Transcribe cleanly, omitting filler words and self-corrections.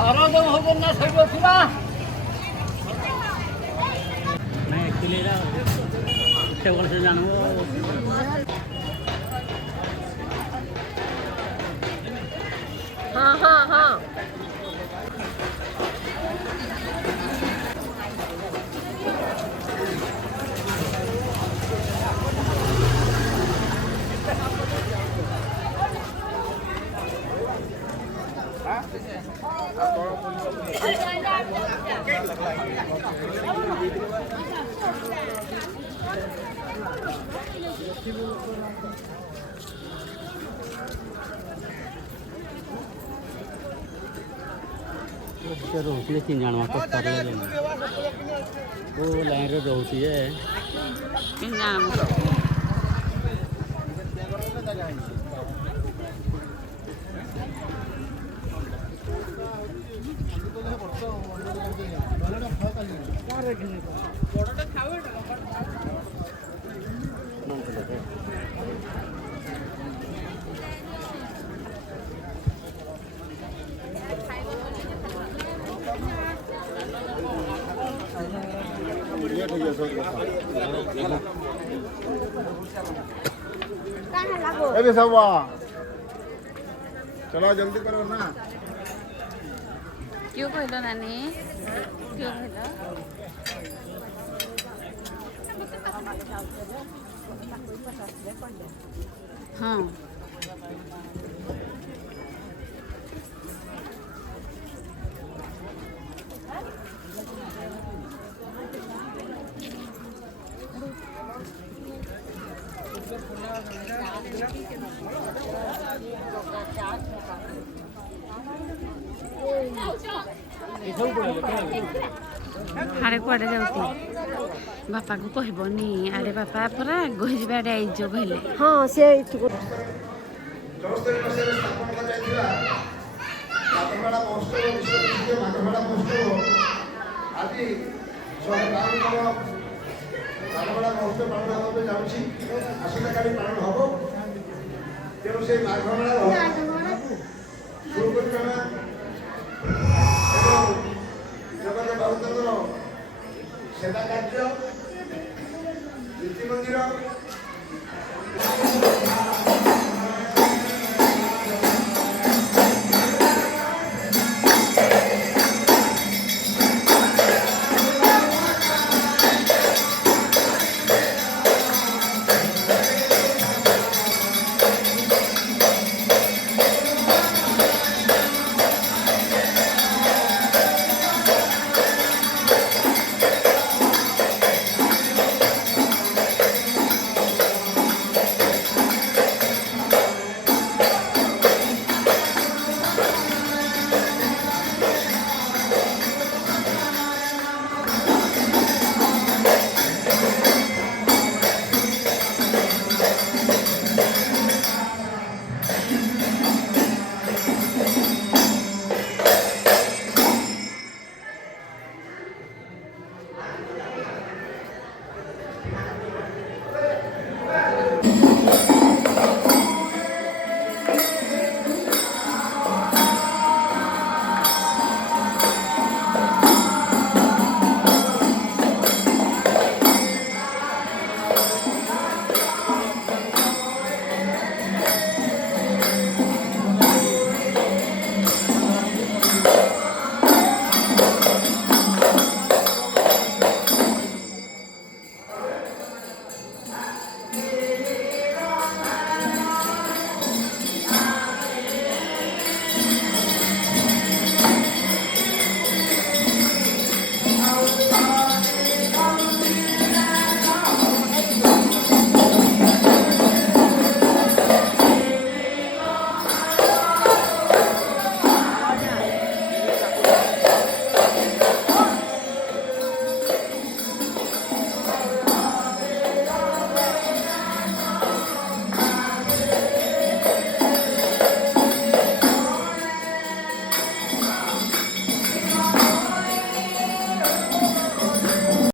आराधम हो ना सही बसुरा मैं एक्चुअली ना टेबल से जानू हाँ हाँ हाँ रोटी है 3 जन मत कर ले वो लाइन रे रोटी है 3 जन अरे सब चलो जल्दी करो ना क्यों कहलो नानी क्यों कहलो हाँ आरे कुआडे जाउती बापा को कहबनी आरे बापा परा गहि जिबाडे आइजो कहले हाँ से 74 मसीहाରେ ସ୍ଥାପନ କରାଯାଇଥିଲା ମାଘମେଳା ମହୋତ୍ସବ ବିଶ୍ୱ ପ୍ରସିଦ୍ଧ ମାଘମେଳା ମହୋତ୍ସବ ଆଜି 152ତମ ମାଘମେଳା ମହୋତ୍ସବ ପାଳନ ହେବାକୁ ଯାଉଛି ଆସନ୍ତାକାଲି ପାଳନ ହେବ ତେଣୁ ସେଇ ମାଘମେଳାର ସୁର ପରିକ୍ରମା ଏବଂ ଜଗନ୍ନାଥ ବାବୁଙ୍କର ସେବା କାର୍ଯ୍ୟ ନୀତି ମନ୍ଦିର